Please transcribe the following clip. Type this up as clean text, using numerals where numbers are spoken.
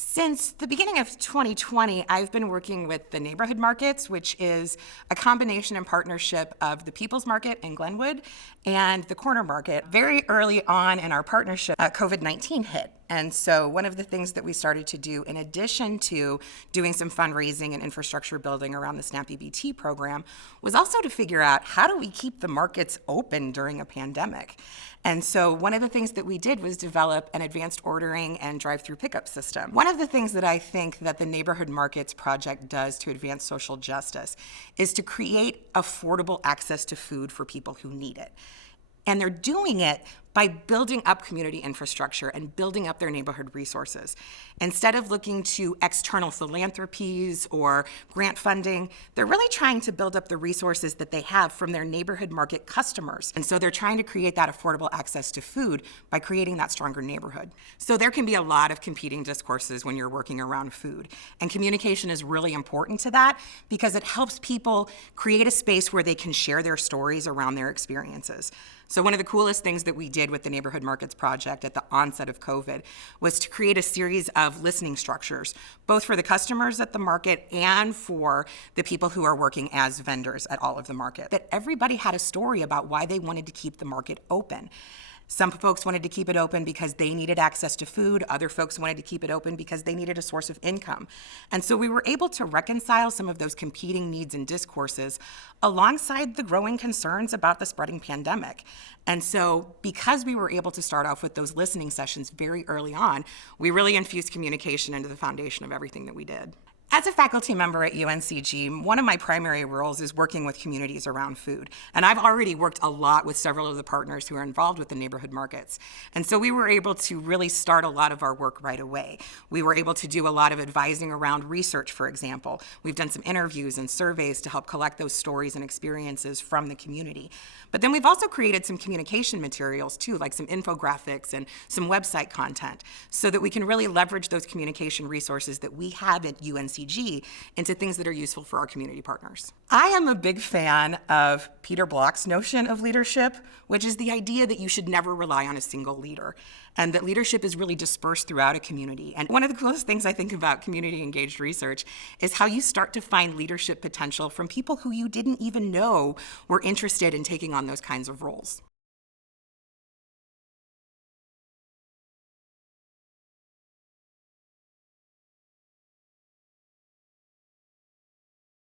Since the beginning of 2020, I've been working with the neighborhood markets, which is a combination and partnership of the People's Market in Glenwood and the Corner Market. Very early on in our partnership, COVID-19 hit. And so one of the things that we started to do, in addition to doing some fundraising and infrastructure building around the SNAP EBT program, was also to figure out how do we keep the markets open during a pandemic. And so one of the things that we did was develop an advanced ordering and drive-through pickup system. One of the things that I think that the Neighborhood Markets Project does to advance social justice is to create affordable access to food for people who need it. And they're doing it by building up community infrastructure and building up their neighborhood resources. Instead of looking to external philanthropies or grant funding, they're really trying to build up the resources that they have from their neighborhood market customers. And so they're trying to create that affordable access to food by creating that stronger neighborhood. So there can be a lot of competing discourses when you're working around food. And communication is really important to that because it helps people create a space where they can share their stories around their experiences. So one of the coolest things that we did with the Neighborhood Markets Project at the onset of COVID was to create a series of listening structures, both for the customers at the market and for the people who are working as vendors at all of the market, that everybody had a story about why they wanted to keep the market open. Some folks wanted to keep it open because they needed access to food. Other folks wanted to keep it open because they needed a source of income. And so we were able to reconcile some of those competing needs and discourses alongside the growing concerns about the spreading pandemic. And so because we were able to start off with those listening sessions very early on, we really infused communication into the foundation of everything that we did. As a faculty member at UNCG, one of my primary roles is working with communities around food. And I've already worked a lot with several of the partners who are involved with the neighborhood markets. And so we were able to really start a lot of our work right away. We were able to do a lot of advising around research, for example. We've done some interviews and surveys to help collect those stories and experiences from the community. But then we've also created some communication materials too, like some infographics and some website content, so that we can really leverage those communication resources that we have at UNCG into things that are useful for our community partners. I am a big fan of Peter Block's notion of leadership, which is the idea that you should never rely on a single leader, and that leadership is really dispersed throughout a community. And one of the coolest things I think about community-engaged research is how you start to find leadership potential from people who you didn't even know were interested in taking on those kinds of roles.